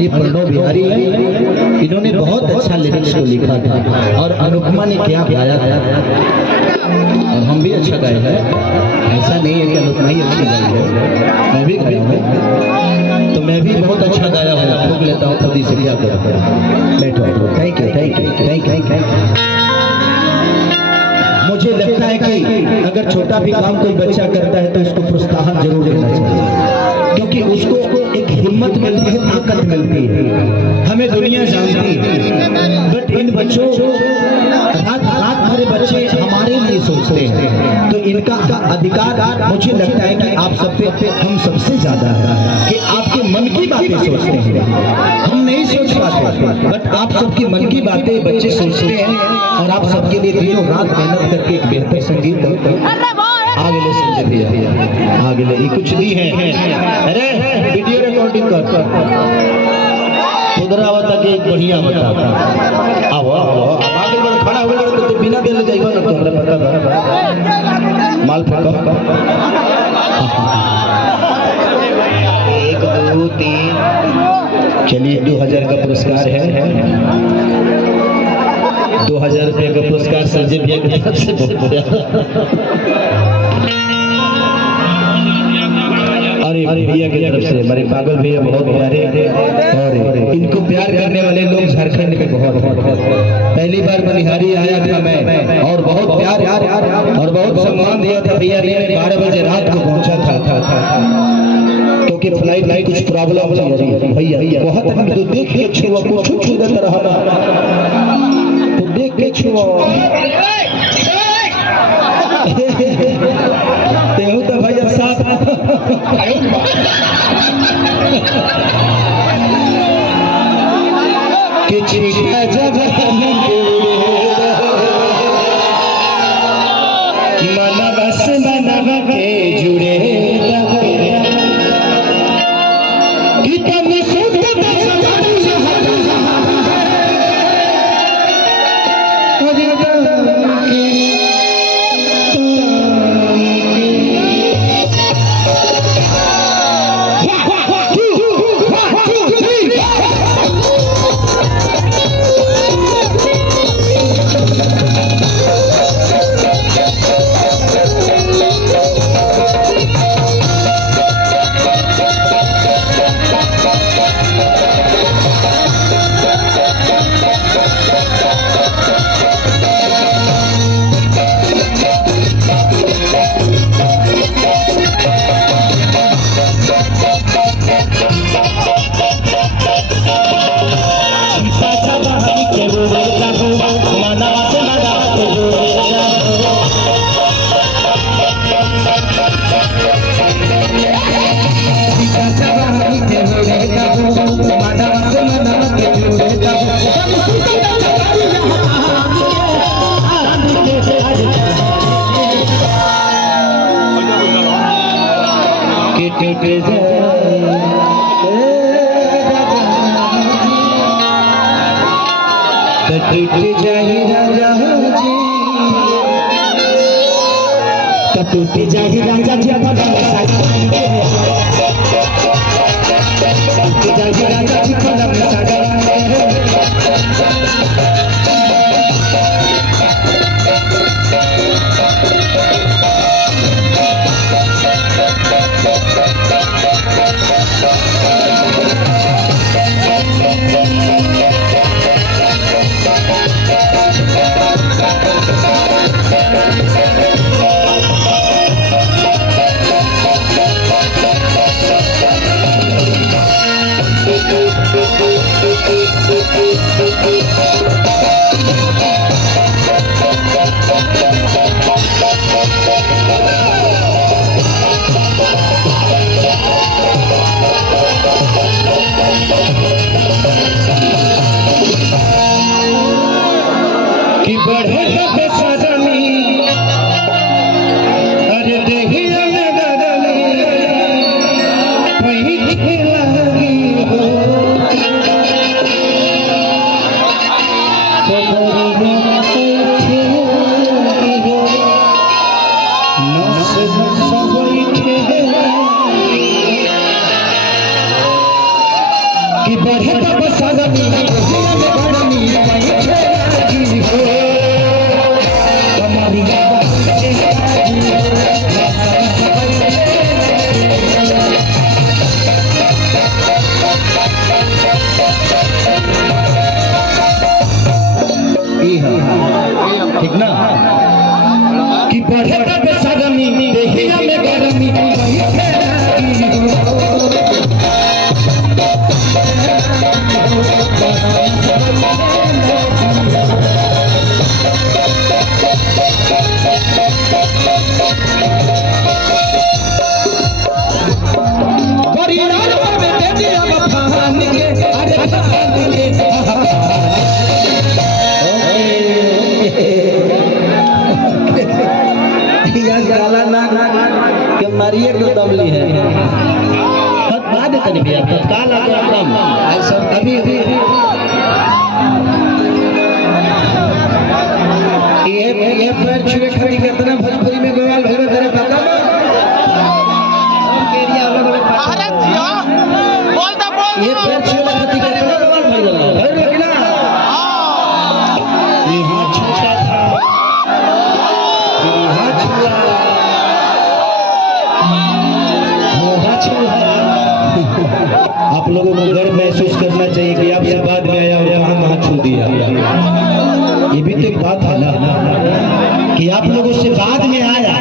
और ये प्रणव बिहारी है, इन्होंने बहुत अच्छा लिरिक्स को लिखा था और अनुपमा ने क्या गाया था, और हम भी अच्छा गाए हैं। ऐसा नहीं है कि अनुपमा ही अच्छी गाई है, मैं भी गाया हूँ, तो मैं भी बहुत अच्छा गाया हूँ, ठोक लेता हूँ खुद ही से, क्या करूँ। बैठो, thank you thank you thank you. मुझे लगता है कि अगर छोटा भी काम कोई बच्चा करता है तो इसको प्रोत्साहन जरूर देना चाहिए, क्योंकि उसको एक हिम्मत मिलती है, ताकत मिलती है। हमें दुनिया जानती है, बट इन बच्चों रात भर बच्चे हमारे लिए सोचते हैं, तो इनका अधिकार मुझे लगता है कि आप सब पे हम सबसे ज्यादा है कि आपके मन की बातें सोचते हैं। हम नहीं सोच पाते, बट आप सबकी मन की बातें बच्चे सोचते हैं, और आप सबके लिए दिनों रात मेहनत करके एक बेहतर संगीत आगे ले संजय भैया, आगे ले कुछ भी है। अरे वीडियो रिकॉर्डिंग कर खुदरा बता के एक बढ़िया बता, आओ आओ आगे बढ़, खड़ा हो गए तो बिना देले जाइबा ना, तोरा पता बा माल फेंको। 1 2 3 चलिए 2000 का पुरस्कार है, 2000 रुपये का पुरस्कार संजय भैया की तरफ से। अरे भैया की तरफ से, हमारे पागल भैया बहुत प्यारे, और इनको प्यार करने वाले लोग झारखंड में बहुत हैं। पहली बार बनिहारी आया था मैं, और बहुत प्यार और बहुत सम्मान दिया था भैया ने। 12 बजे रात को पहुंचा था, क्योंकि फ्लाइट कुछ प्रॉब्लम थी भैया। बहुत तो देख के छुआ, कुछ छू देता रहा, तो देख के छुआ तेहू तो भैया साथ कि छिटा जवान मनवा से मनवा के जुड़े कि तुम सुध टूट जाहि राजा जी टूट जाहि राजा जी कलम सागर कि बढ़े बेसरमी अरे देहिया में गगली वही लगी हो कि बढ़े मारिए तो दमली है बाद कर भी तत्काल एकदम ऐसा अभी ये पैर छुए खड़ी कितना भोजपुरी में बवाल भइल तेरे पता ना सब एरिया अलग अलग अरे जिया बोल दे ये पैर छुए खड़ी कितना बवाल भइल भइल कि ना ये हाथ छूटा था ये हाथ छुआ आप लोगों को गर्व महसूस करना चाहिए कि आपसे बाद में आया और कहाँ हाथ छू दिया। ये भी तो एक बात है ना कि आप लोगों से बाद में आया